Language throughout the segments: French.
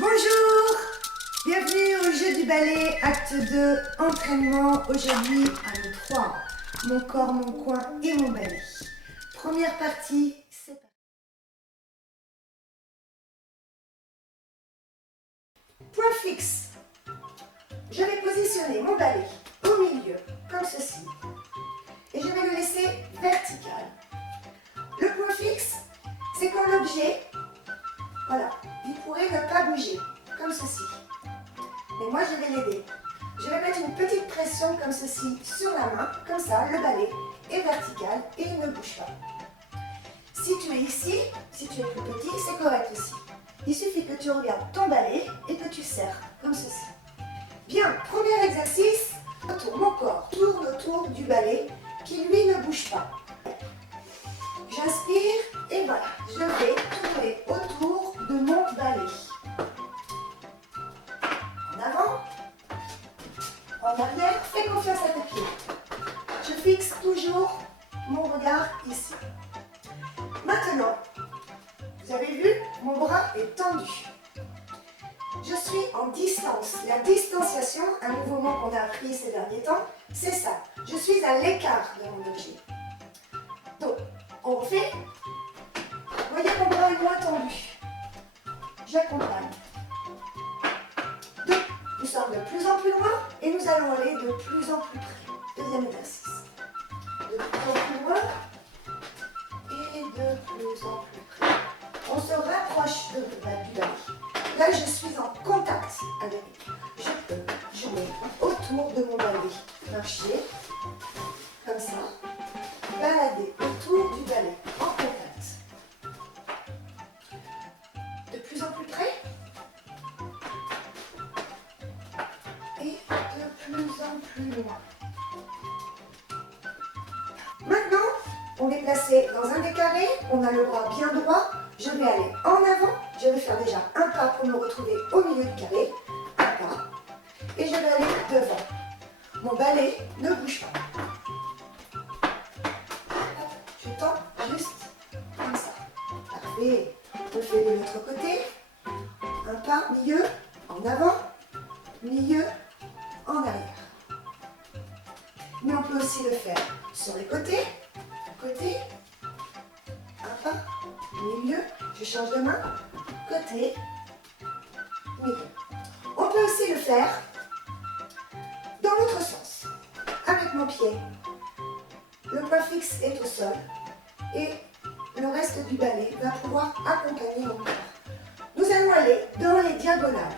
Bonjour, bienvenue au jeu du ballet, acte 2, entraînement, aujourd'hui à nous 3, mon corps, mon coin et mon ballet. Première partie, c'est parti. Point fixe, je vais positionner mon ballet au milieu, comme ceci, et je vais le laisser vertical. Le point fixe, c'est quand l'objet, voilà, il pourrait ne pas bouger, comme ceci. Mais moi, je vais l'aider. Je vais mettre une petite pression comme ceci sur la main, comme ça, le balai est vertical et il ne bouge pas. Si tu es ici, si tu es plus petit, c'est correct aussi. Il suffit que tu regardes ton balai et que tu serres, comme ceci. Bien, premier exercice, mon corps tourne autour du balai qui lui ne bouge pas. J'inspire et voilà, je vais tourner autour de mon balai. En avant, en arrière, fais confiance à tes pieds. Je fixe toujours mon regard ici. Maintenant, vous avez vu, mon bras est tendu. Je suis en distance. La distanciation, un nouveau mot qu'on a appris ces derniers temps, c'est ça. Je suis à l'écart de mon objet. Donc, on refait. Vous voyez, mon bras est moins tendu. J'accompagne. Nous sommes de plus en plus loin et nous allons aller de plus en plus près. Deuxième exercice. De plus en plus loin et de plus en plus près. On se rapproche du balai. Là, je suis en contact avec. Je peux jouer autour de mon balai. Marcher, comme ça. Balader autour du balai, en contact. De plus en plus près. Et de plus en plus loin. Maintenant, on est placé dans un décalé, on a le bras bien droit, je vais aller en avant, je vais faire déjà un pas pour me retrouver au milieu du carré, un pas, et je vais aller devant. Mon balai ne bouge pas. Je tends juste comme ça. Parfait. On le fait de l'autre côté. Un pas, milieu, en avant, milieu, en arrière. Mais on peut aussi le faire sur les côtés, un pas, milieu, je change de main, côté, milieu. On peut aussi le faire dans l'autre sens, avec mon pied. Le point fixe est au sol et le reste du balai va pouvoir accompagner mon corps. Nous allons aller dans les diagonales.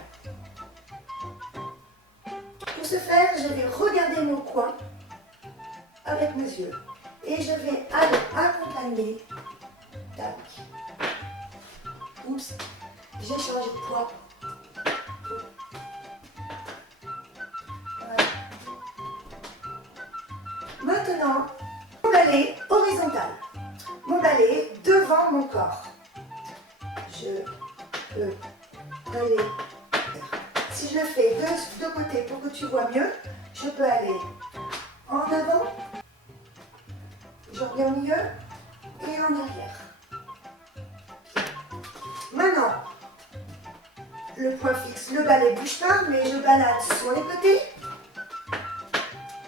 Pour ce faire, je vais regarder mon coin avec mes yeux et je vais aller accompagner. Tac. Oups, j'ai changé de poids. Voilà. Maintenant, mon balai horizontal. Mon balai devant mon corps. Je peux aller. Si je le fais de côté pour que tu vois mieux, je peux aller en avant, je reviens au milieu et en arrière. Maintenant, le point fixe, le balai ne bouge pas, mais je balade sur les côtés.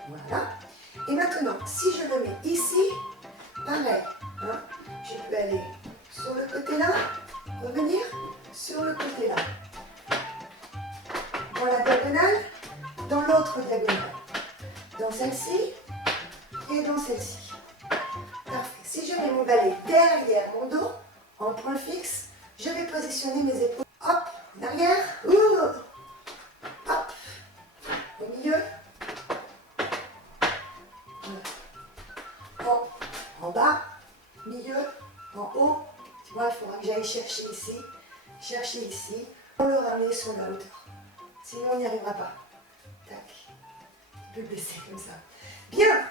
Voilà. Et maintenant, si je le mets ici, pareil. Hein, je peux aller sur le côté là, revenir sur le côté là. Dans la diagonale, dans l'autre diagonale. Dans celle-ci et dans celle-ci. Parfait. Si je mets mon balai derrière mon dos, en point fixe, je vais positionner mes épaules. Hop, en arrière. Hop, au milieu. En bas, milieu, en haut. Tu vois, il faudra que j'aille chercher ici, pour le ramener sur la hauteur. Sinon, on n'y arrivera pas. Tac. Je peux baisser comme ça. Bien.